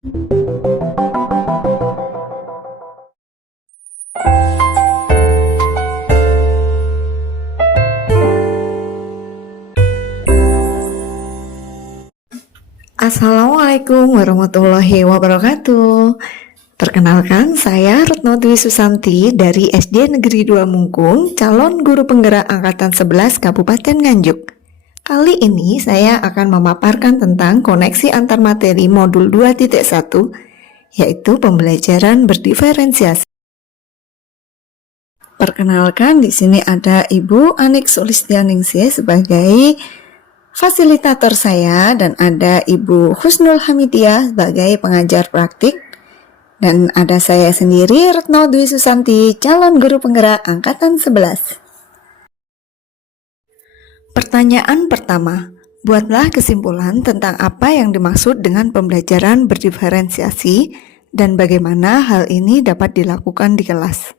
Assalamualaikum warahmatullahi wabarakatuh. Perkenalkan, saya Retno Dwi Susanti dari SD Negeri 2 Mungkung, calon guru penggerak angkatan 11 Kabupaten Nganjuk. Kali ini saya akan memaparkan tentang koneksi antar materi modul 2.1, yaitu pembelajaran berdiferensiasi. Perkenalkan, di sini ada Ibu Anik Sulistianingsih sebagai fasilitator saya dan ada Ibu Husnul Hamidiah sebagai pengajar praktik. Dan ada saya sendiri, Retno Dwi Susanti, calon guru penggerak angkatan 11. Pertanyaan pertama, buatlah kesimpulan tentang apa yang dimaksud dengan pembelajaran berdiferensiasi dan bagaimana hal ini dapat dilakukan di kelas.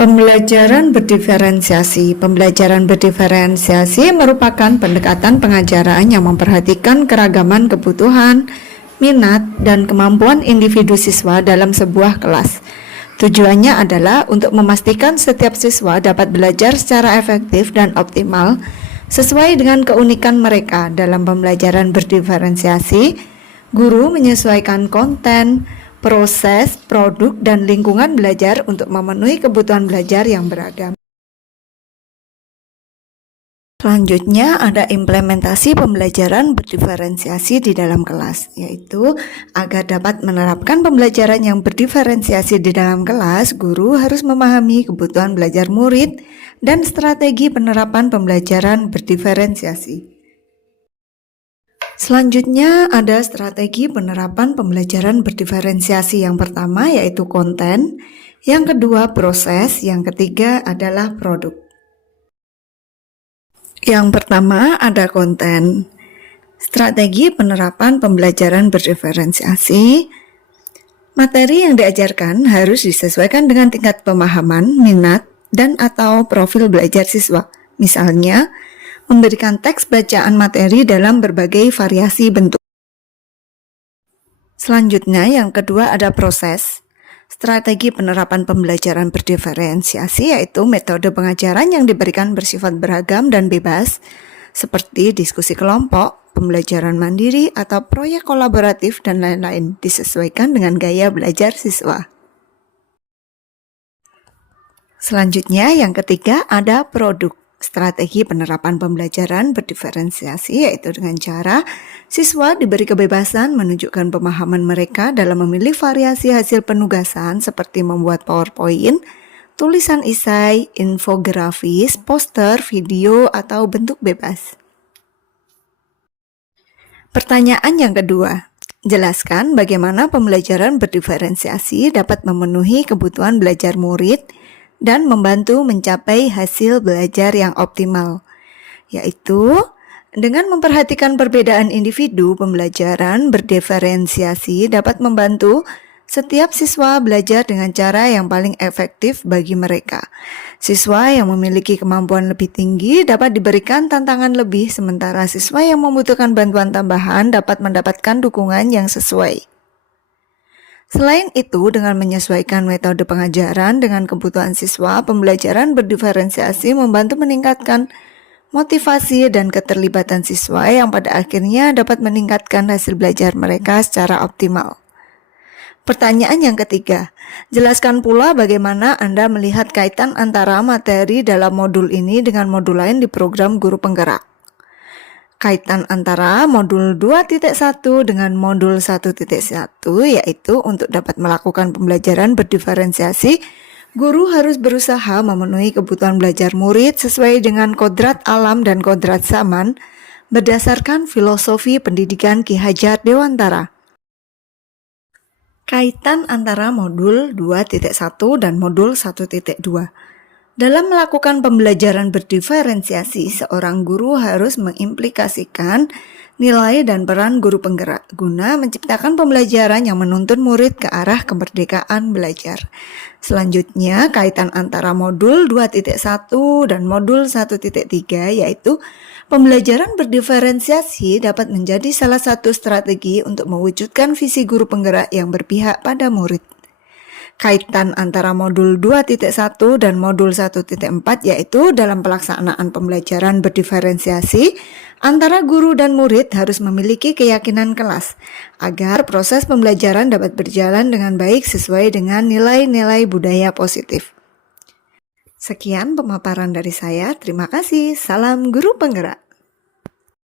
Pembelajaran berdiferensiasi. Pembelajaran berdiferensiasi merupakan pendekatan pengajaran yang memperhatikan keragaman kebutuhan, minat, dan kemampuan individu siswa dalam sebuah kelas. Tujuannya adalah untuk memastikan setiap siswa dapat belajar secara efektif dan optimal sesuai dengan keunikan mereka. Dalam pembelajaran berdiferensiasi, guru menyesuaikan konten, proses, produk, dan lingkungan belajar untuk memenuhi kebutuhan belajar yang beragam. Selanjutnya ada implementasi pembelajaran berdiferensiasi di dalam kelas, yaitu agar dapat menerapkan pembelajaran yang berdiferensiasi di dalam kelas, guru harus memahami kebutuhan belajar murid dan strategi penerapan pembelajaran berdiferensiasi. Selanjutnya ada strategi penerapan pembelajaran berdiferensiasi. Yang pertama yaitu konten, yang kedua proses, yang ketiga adalah produk. Yang pertama ada konten. Strategi penerapan pembelajaran berdiferensiasi. Materi yang diajarkan harus disesuaikan dengan tingkat pemahaman, minat, dan atau profil belajar siswa. Misalnya, memberikan teks bacaan materi dalam berbagai variasi bentuk. Selanjutnya yang kedua ada proses. Strategi penerapan pembelajaran berdiferensiasi yaitu metode pengajaran yang diberikan bersifat beragam dan bebas, seperti diskusi kelompok, pembelajaran mandiri, atau proyek kolaboratif, dan lain-lain, disesuaikan dengan gaya belajar siswa. Selanjutnya yang ketiga ada produk. Strategi penerapan pembelajaran berdiferensiasi yaitu dengan cara siswa diberi kebebasan menunjukkan pemahaman mereka dalam memilih variasi hasil penugasan seperti membuat PowerPoint, tulisan esai, infografis, poster, video, atau bentuk bebas. Pertanyaan yang kedua, jelaskan bagaimana pembelajaran berdiferensiasi dapat memenuhi kebutuhan belajar murid dan membantu mencapai hasil belajar yang optimal, yaitu dengan memperhatikan perbedaan individu. Pembelajaran berdiferensiasi dapat membantu setiap siswa belajar dengan cara yang paling efektif bagi mereka. Siswa yang memiliki kemampuan lebih tinggi dapat diberikan tantangan lebih, sementara siswa yang membutuhkan bantuan tambahan dapat mendapatkan dukungan yang sesuai. Selain itu, dengan menyesuaikan metode pengajaran dengan kebutuhan siswa, pembelajaran berdiferensiasi membantu meningkatkan motivasi dan keterlibatan siswa yang pada akhirnya dapat meningkatkan hasil belajar mereka secara optimal. Pertanyaan yang ketiga, jelaskan pula bagaimana Anda melihat kaitan antara materi dalam modul ini dengan modul lain di program guru penggerak. Kaitan antara modul 2.1 dengan modul 1.1 yaitu untuk dapat melakukan pembelajaran berdiferensiasi, guru harus berusaha memenuhi kebutuhan belajar murid sesuai dengan kodrat alam dan kodrat zaman berdasarkan filosofi pendidikan Ki Hajar Dewantara. Kaitan antara modul 2.1 dan modul 1.2. Dalam melakukan pembelajaran berdiferensiasi, seorang guru harus mengimplikasikan nilai dan peran guru penggerak guna menciptakan pembelajaran yang menuntun murid ke arah kemerdekaan belajar. Selanjutnya, kaitan antara modul 2.1 dan modul 1.3 yaitu pembelajaran berdiferensiasi dapat menjadi salah satu strategi untuk mewujudkan visi guru penggerak yang berpihak pada murid. Kaitan antara modul 2.1 dan modul 1.4 yaitu dalam pelaksanaan pembelajaran berdiferensiasi antara guru dan murid harus memiliki keyakinan kelas agar proses pembelajaran dapat berjalan dengan baik sesuai dengan nilai-nilai budaya positif. Sekian pemaparan dari saya, terima kasih, salam guru penggerak.